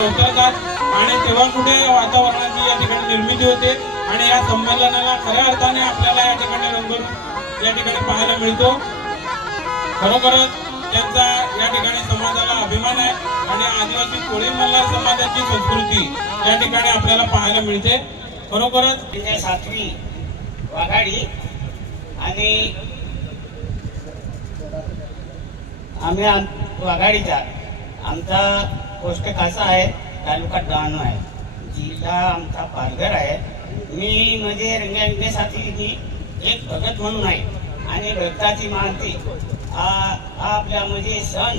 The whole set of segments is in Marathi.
होतात आणि तेव्हा कुठे वातावरणाची या ठिकाणी निर्मिती होते आणि या संमेलनाला खऱ्या अर्थाने आपल्याला या ठिकाणी रंगून या ठिकाणी पाहायला मिळतो। खरोखरच त्यांचा या ठिकाणी समाजाला अभिमान आहे आणि आदिवासी कोळी मल्हार समाजाची संस्कृती या ठिकाणी आपल्याला पाहायला मिळते। खरोखरच 7वी वाघाडी आणि आम्ही वाघाडीचा आमचा पोस्ट खासा आहे, तालुका डहाणू आहे, जिल्हा आमचा पालघर आहे। मी म्हणजे रंगसाठी मी एक भगत म्हणून आहे आणि भक्ताची मानती हा आपल्या म्हणजे सण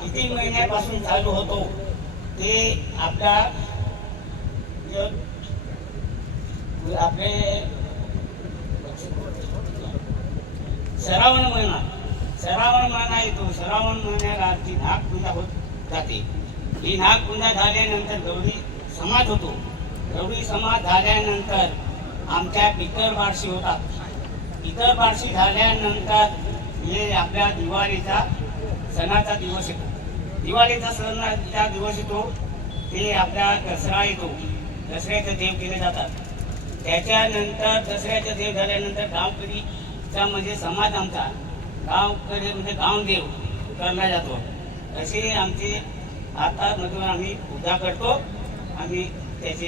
किती महिन्यापासून चालू होतो ते आपल्या आपले श्रावण महिना येतो। श्रावण महिन्याला आरती नागपूजा होत जाते। ही नागपूजा झाल्यानंतर गौरी समाज होतो। गौरी समाज झाल्यानंतर आमच्या पितर बारशी होतात। पितर बारशी झाल्यानंतर हे आपल्या दिवाळीचा सणाचा दिवस येतो। दिवाळीचा सणाचा दिवस येतो ते आपला दसरा येतो। दसऱ्याचे देव केले जातात। त्याच्यानंतर दसऱ्याचे देव झाल्यानंतर गावकरीचा म्हणजे समाज आमचा गावकरी म्हणजे गावदेव करला जातो। असे आमचे आता मधून आम्ही पूजा करतो। आम्ही त्याची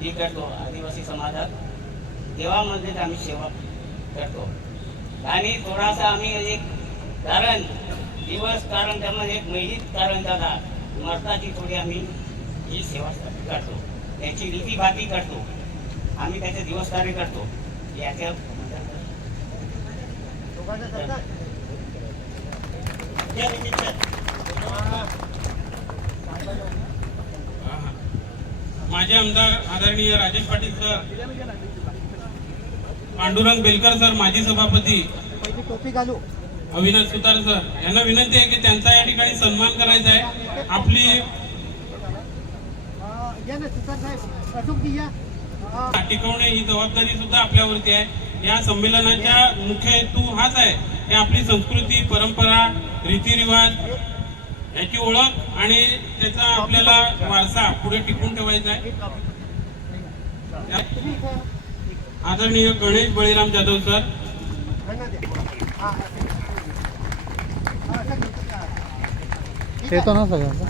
हे करतो। आदिवासी समाजात देवामध्येच आम्ही सेवा करतो आणि थोडासा आम्ही एक कारण दिवस कारण त्यामध्ये एक महिन्यात कारण दादा मर्ताची थोडी आम्ही ही सेवा करतो। त्याची रीतीभाती करतो। आम्ही त्याचे दिवस कार्य करतो। याच्या माझे आमदार आदरणीय राजेश पाटील सर, पांडुरंग बेलकर सर, माजी सभापती अविनाश सुतार सर यांना विनंती आहे की त्यांचा या ठिकाणी सन्मान करायचा आहे। आपली टिकवणे ही जबाबदारी सुद्धा आपल्यावरती आहे। या संमेलनाचा मुख्य हेतू हाच आहे की आपली संस्कृती, परंपरा, रीतिरिवाज याची ओळख आणि त्याचा आपल्याला वारसा पुढे टिकून ठेवायचा आहे। आदरणीय गणेश बळीराम जाधव सर, येतो ना सगळं।